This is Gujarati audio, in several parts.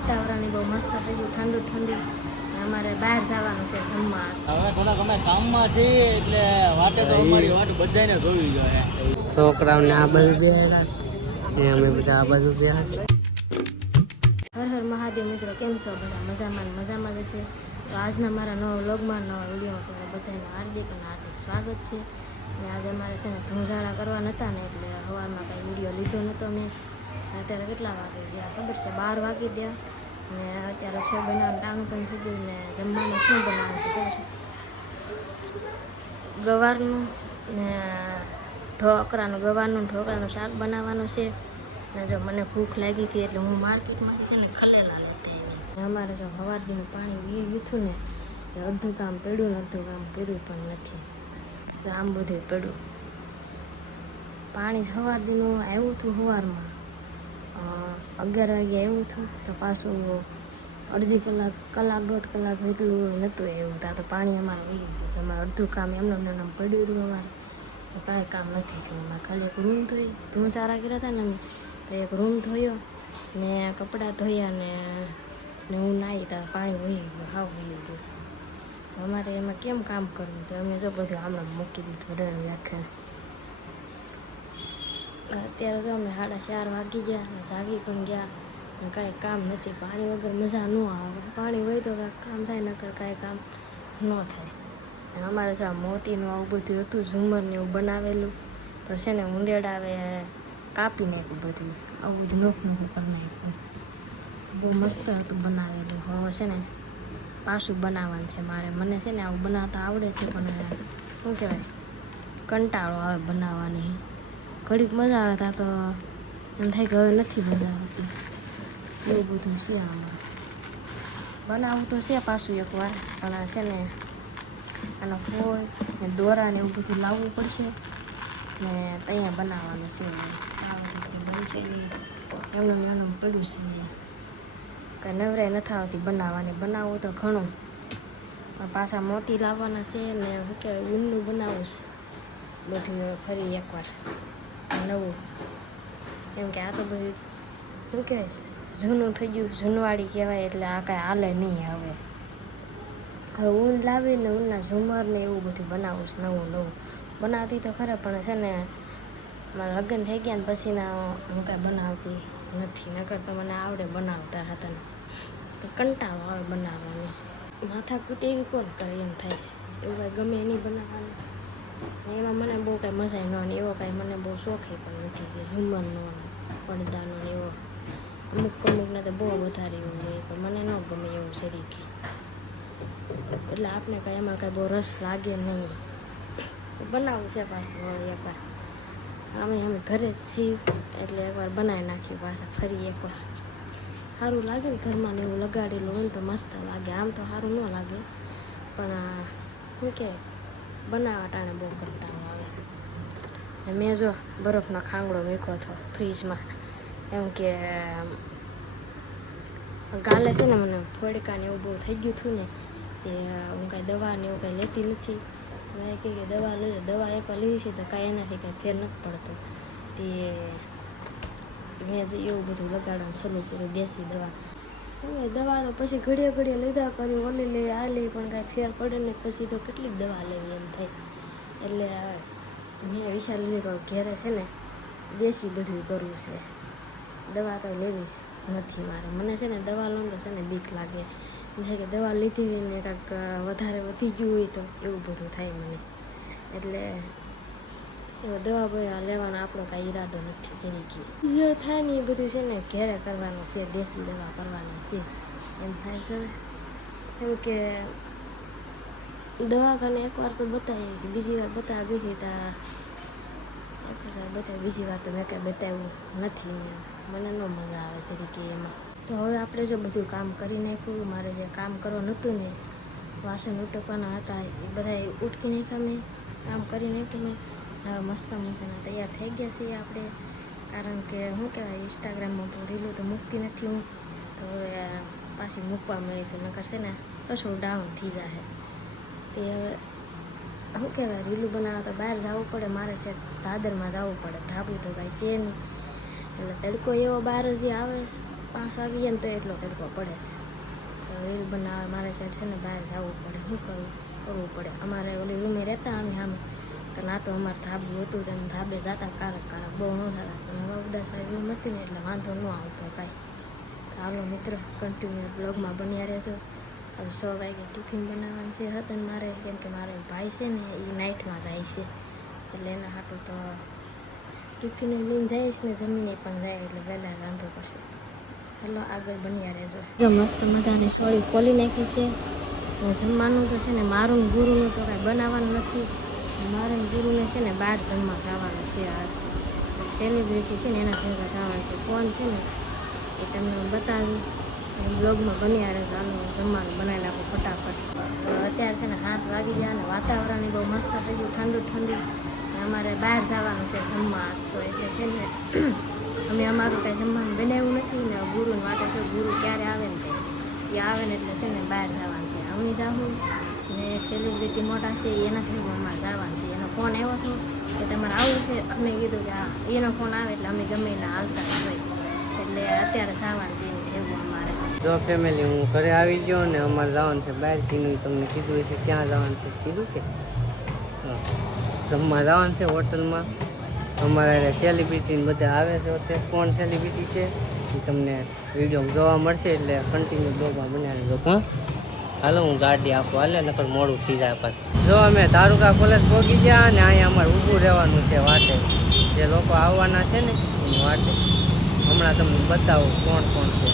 વાતાવરણ બહુ મસ્ત થઈ ગયું, ઠંડુ ઠંડુ. અમારે બહાર જવાનું છે જમવા. હવે થોડાક અમે કામમાં છીએ એટલે વાટે તો અમારી વાટ બધાને જોવી જોઈએ. છોકરાઓને આ બધું બેહાડા ને અમે બધા આ બધું બેહાડા. હર હર મહાદેવ મિત્રો, કેમ છો બધા? મજામાં જ છે. તો આજના મારા નવા વ્લોગમાં, નવા વિડીયોમાં તમારા બધાનું હાર્દિક સ્વાગત છે. અને આજે અમારે છે ને ધુંઝારા કરવા નહોતા ને એટલે સવારમાં કાંઈ વિડીયો લીધો નહોતો મેં. અત્યારે કેટલા વાગે ગયા ખબર છે? 12 વાગી ગયા. ને અત્યારે રસોઈ બનાવવાનું ટાણું પણ થઈ ગયું. ને જમવામાં શું બનાવવાનું છે ખબર છે? ગવારનું ને ગવારનું ઢોકળાનું શાક બનાવવાનું છે. ને જો મને ભૂખ લાગી હતી એટલે હું માર્કેટમાંથી છે ને ખલેલા લેતી આવી. અમારે જો સવારનું પાણી વી ગયું ને એ અડધું કામ પડ્યું ને અડધું કામ કર્યું પણ નથી. જો આમ બધું પડ્યું. પાણી સવારનું આવ્યું હતું સવારમાં 11 વાગે આવ્યું હતું તો પાછું અડધી કલાક દોઢ કલાક એટલું નહોતું એવું. ત્યાં તો પાણી અમારે વી ગયું. અમારે અડધું કામ એમને પડ્યું રહ્યું. અમારે કાંઈ કામ નથી કર્યું. અમારે ખાલી એક રૂમ ધોઈ ધૂંસારા કર્યા હતા ને અમે તો એક રૂમ ધોયો ને કપડાં ધોયા ને હું નાહી ત્યાં પાણી વહી ગયું, હાવ વહી ગયું. અમારે એમાં કેમ કામ કરવું? તો અમે જો બધું આમણાં મૂકી દીધું રણ વ્યાખ્યાન. અત્યારે જો અમે 4:30 વાગી ગયા ને જાગી પણ ગયા ને કાંઈ કામ નથી. પાણી વગર મજા ન આવે. પાણી હોય તો કાંઈક કામ થાય, નકર કાંઈ કામ ન થાય. અમારે જો મોતીનું આવું બધું હતું, ઝુમર ને એવું બનાવેલું તો છે ને ઉંદેડા આવે કાપી નાખ્યું બધું, આવું જ નોખું કરી નાખ્યું. બહુ મસ્ત હતું બનાવેલું. હવે છે ને પાછું બનાવવાનું છે મારે. મને છે ને આવું બનાવતા આવડે છે પણ શું કહેવાય, કંટાળો આવે બનાવવાની. ઘડીક મજા આવે તા તો એમ થાય કે હવે નથી મજા આવતી. એવું બધું છે આમાં. બનાવવું તો છે પાછું એકવાર, પણ છે ને આનો ફોલ ને દોરા ને એવું બધું લાવવું પડશે ને ત્યાં બનાવવાનું છે. બનશે નહીં એમનું પડ્યું છે. કાંઈ નવરાઈ નથી આવતી બનાવવાની. બનાવવું તો ઘણું પણ પાછા મોતી લાવવાના છે ને શું કહેવાય ઊનનું બનાવવું છે બધું ફરી એકવાર નવું. કેમ કે આ તો બધું શું કહેવાય છે જૂનું થઈ ગયું, જૂનવાળી કહેવાય એટલે આ કાંઈ હાલે નહીં હવે. હવે ઊન લાવીને ઊનના ઝુમર ને એવું બધું બનાવું છે નવું બનાવતી તો ખરા પણ છે ને મારા લગ્ન થઈ ગયા ને પછીના હું કાંઈ બનાવતી નથી. નકર તો મને આવડે બનાવતા હતા ને તો કંટાળો આવે બનાવવાની. માથાકૂટ એવી કોણ કરે એમ થાય છે. એવું કાંઈ ગમે નહીં બનાવવાનું. એમાં મને બહુ કાંઈ મજા ન આવે. એવો કાંઈ મને બહુ શોખ પણ નથી કે ઝુમરનો પડદાનો ને એવો. અમુકને તો બહુ વધારે એવું હોય પણ મને ન ગમે એવું શરીકે. એટલે આપણે કાંઈ એમાં કાંઈ બહુ રસ લાગે નહીં. બનાવવું છે પાછું હવે એકવાર. અમે ઘરે જ છીએ એટલે એકવાર બનાવી નાખ્યું પાછા ફરી એકવાર. સારું લાગે ને ઘરમાં ને એવું લગાડેલું હોય ને તો મસ્ત લાગે. આમ તો સારું ન લાગે પણ શું કે બનાવવા ટાણે બહુ કંટાળો આવે. મેં જો બરફનો ખાંગડો મૂક્યો હતો ફ્રીજમાં. એમ કે કાલે છે ને મને ફોડકા ને એવું બહુ થઈ ગયું હતું ને એ હું કાંઈ દવા ને એવું કાંઈ લેતી નથી. મેં કહે કે દવા લઈ, દવા એકવાર લીધી છે તો કાંઈ એનાથી કાંઈ ફેર નથી પડતો. તે મેં જ એવું બધું લગાડવાનું શરૂ કર્યું, દેશી દવા. દવા તો પછી ઘડીએ લીધા કરી, ઓલી લઈ આ લઈ પણ કાંઈ ફેર પડે ને પછી તો કેટલીક દવા લેવી એમ થાય. એટલે મેં વિચાર લીધો કે ઘેરે છે ને દેશી બધું કરવું છે. દવા કાંઈ લેવી નથી મારે. મને છે ને દવા લઉં તો છે ને બીક લાગે. થાય કે દવા લીધી હોય ને કાંઈક વધારે વધી ગયું હોય તો એવું બધું થાય મને. એટલે દવા બવા લેવાનો આપણો કાંઈ ઈરાદો નથી. જરીકે જે થાય ને એ બધું છે ને ઘેરે કરવાનું છે, દેશી દવા કરવાની છે એમ થાય છે. કેમ કે દવાખાને એકવાર તો બતાવી, બીજી વાર બતાવવા ગઈ હતી ત્યાં એકવાર બતાવી, બીજી વાર તો મેં કાંઈ બતાવ્યું નથી. મને ન મજા આવે જરીકે એમાં. તો હવે આપણે જો બધું કામ કરી નાખ્યું. મારે જે કામ કરવાનું નહોતું ને વાસણ ઉટકવાના હતા એ બધા ઉટકી નાખ્યા મેં, કામ કરી નાખ્યું મેં. હવે મસ્ત મજાના તૈયાર થઈ ગયા છીએ આપણે. કારણ કે શું કહેવાય ઇન્સ્ટાગ્રામમાં બહુ રીલું તો મૂકતી નથી હું. તો હવે પાછી મૂકવા મળીશું. નકર છે ને પાછું ડાઉન થઈ જાય. તે હવે શું કહેવાય રીલું બનાવવા તો બહાર જવું પડે. મારે છે દાદરમાં જવું પડે. ધાબુ તો કાંઈ છે નહીં એટલે તડકો એવો બહાર જ આવે 5 વાગી જાય ને તો એટલો તડકો પડે છે. તો રીલ બનાવે મારે સાઈડ છે ને બહાર જવું પડે, શું કરવું પડે. અમારે ઓલી રૂમે રહેતા અમે સામે, તો ના તો અમારે ધાબું હતું તો એમ ધાબે જતા કારક બહુ ન થતા, પણ હવે ઉદાસવાળી રૂમ હતી ને એટલે વાંધો ન આવતો કાંઈ. તો હાલો મિત્રો, કન્ટિન્યુ બ્લોગમાં બન્યા રહેજો. હવે 6 વાગે ટિફિન બનાવવાનું છે હતું મારે, કેમ કે મારો ભાઈ છે ને એ નાઇટમાં જાય છે, એટલે એના હાટું તો ટિફિન લઈને જઈશ ને જમીને પણ જાય, એટલે વહેલા રાંધવું પડશે. હાલો આગળ બન્યા રહેજો. જો મસ્ત મજાની સોળી ખોલી નાખી છે. જમવાનું તો છે ને મારું ગુરુનું તો કાંઈ બનાવવાનું નથી. મારા ગુરુને છે ને બહાર જમવા જવાનું છે. આજ સેલિબ્રિટી છે ને એના ભેગા જવાનું છે. કોણ છે ને એ તમને બતાવી બ્લોગમાં બન્યા રહેજો. હાલો જમવાનું બનાવી નાખું ફટાફટ. તો અત્યારે છે ને 7 વાગી ગયા અને વાતાવરણ બહુ મસ્ત થઈ ગયું, ઠંડુ ઠંડુ. અમારે બહાર જવાનું છે જમવા આજ તો, એટલે છે ને અમે અમારું કાંઈ જમવાનું બનાવ્યું નથી ને ગુરુને વાટે છે. ગુરુ ક્યારે આવે ને તે એ આવે ને એટલે છે ને બહાર જવાનું છે. અમે જાઉં ને એક સેલિબ્રિટી મોટા છે એના ભેગું અમારે જવાનું છે. એનો ફોન આવ્યો હતો કે તમારે આવવું છે. અમે કીધું કે હા, એનો ફોન આવે એટલે અમે ગમે એના હાલતા જ હોય, એટલે અત્યારે જવાનું છે એવું અમારે. જો ફેમિલી, હું ઘરે આવી ગયો ને અમારે જવાનું છે બહાર. કીધું તમને કીધું છે ક્યાં જવાનું છે, કીધું કે જમવા જવાનું છે હોટલમાં. અમારે સેલિબ્રિટીને બધા આવે છે. અત્યારે કોણ સેલિબ્રિટી છે એ તમને વિડીયો જોવા મળશે, એટલે કન્ટિન્યુ બ્લોગમાં બનાવી દો. કાં હાલો હું ગાડી આપું, હાલે નકર મોડું થઈ જાય પાછું. જો અમે તારુકા કોલેજ પહોંચી ગયા અને અહીંયા અમારે ઊભું રહેવાનું છે વાટે. જે લોકો આવવાના છે ને એની વાટે હમણાં તમને બતાવું કોણ કોણ છે.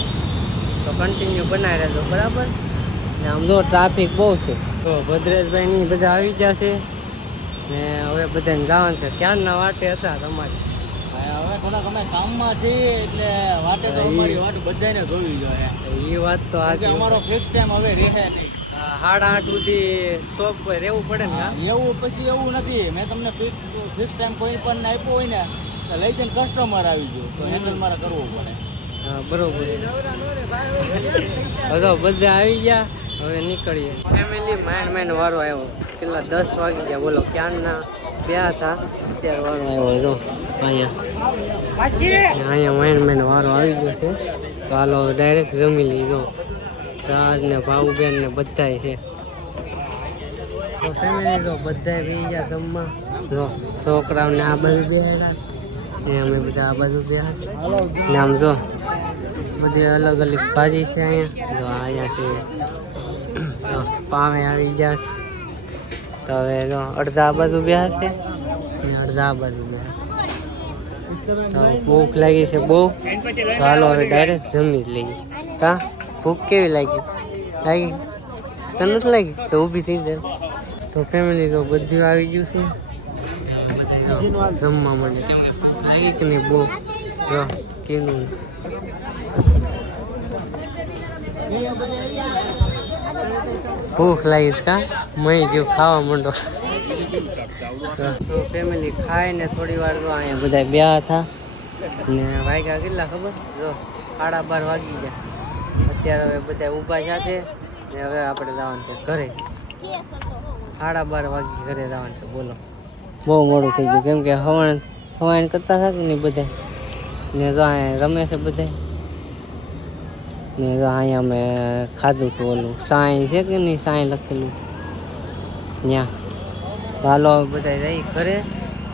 તો કન્ટિન્યુ બનાવી રહેજો, બરાબર ને. આમ જો ટ્રાફિક બહુ છે. તો ભદ્રેશભાઈની બધા આવી ગયા છે ને હવે બધાને જવાનું છે. ક્યારના વાટે હતા તમારી? હવે થોડાક અમે કામમાં છીએ, એટલે વાટે તો અમારી વાટ બધાને જોવી જોઈએ. એ વાત તો આજે અમારો ફિક્સ ટાઈમ હવે રહે નહીં. 8:30 સુધી શોપ પર રહેવું પડે ને. એવું પછી એવું નથી. મેં તમને ફિક્સ ટાઈમ કોઈ પણ આપ્યો હોય ને તો લઈ જઈને કસ્ટમર આવી ગયો તો હેન્ડલ મારે કરવું પડે. હા બરોબર. હવે બધા આવી ગયા, હવે નીકળીએ. ફેમિલી માઇન્ડ વારો આવ્યો. કેટલા 10 વાગી ગયા, બોલો. ક્યારના ગયા હતા, અત્યારે વારો આવ્યો. જો અહીંયા માઇન્ડ વારો આવી ગયો છે. તો હાલો ડાયરેક્ટ જમી લીધો. રાજ ને ભાવુબેન ને બધાય છે. તો ફેમિલી તો બધાય બી ગયા જમવા. જો છોકરાઓને આ બાજુ બેઠા ને અમે બધા આ બાજુ બેઠા ને. આમ જો બધી અલગ અલગ ભાજી છે અહીંયા. જો અહીંયા છે પામે આવી ગયા છે. તો હવે જો અડધા આ બાજુ બેઠા છે ને અડધા આ બાજુ બેઠા. તો ભૂખ લાગી છે બહુ. તો હાલો હવે ડાયરેક્ટ જમી જ લઈએ. કા ભૂખ કેવી લાગી? તને નથી લાગી? તો ઊભી થઈ જાય. તો ફેમિલી તો બધું આવી ગયું છે. જમવા માંડે, કેમ કે ભૂખ લાગી કે નહીં બહુ. જો કેનું ભૂખ લાગી છે. કા મહી જેવું ખાવા માંડો. તો ફેમિલી ખાઈને થોડી વાર તો અહીંયા બધા બેઠા હતા ને વાગ્યા કેટલા ખબર? જો 12:30 વાગી ગયા. અત્યારે હવે બધા ઊભા સાથે ને હવે આપણે જવાનું છે ઘરે. 12:30 વાગે ઘરે જવાનું છે. બોલો, બહુ મોડું થઈ ગયું, કેમ કે હવાણ કરતા હતા કે નહીં બધા. ને જો અહીંયા રમે છે બધા. ને જો અહીંયા અમે ખાધું હતું ઓલું સાંઈ છે કે નહીં, સાંઈ લખેલું ત્યાં. હાલો બધા જઈ ઘરે.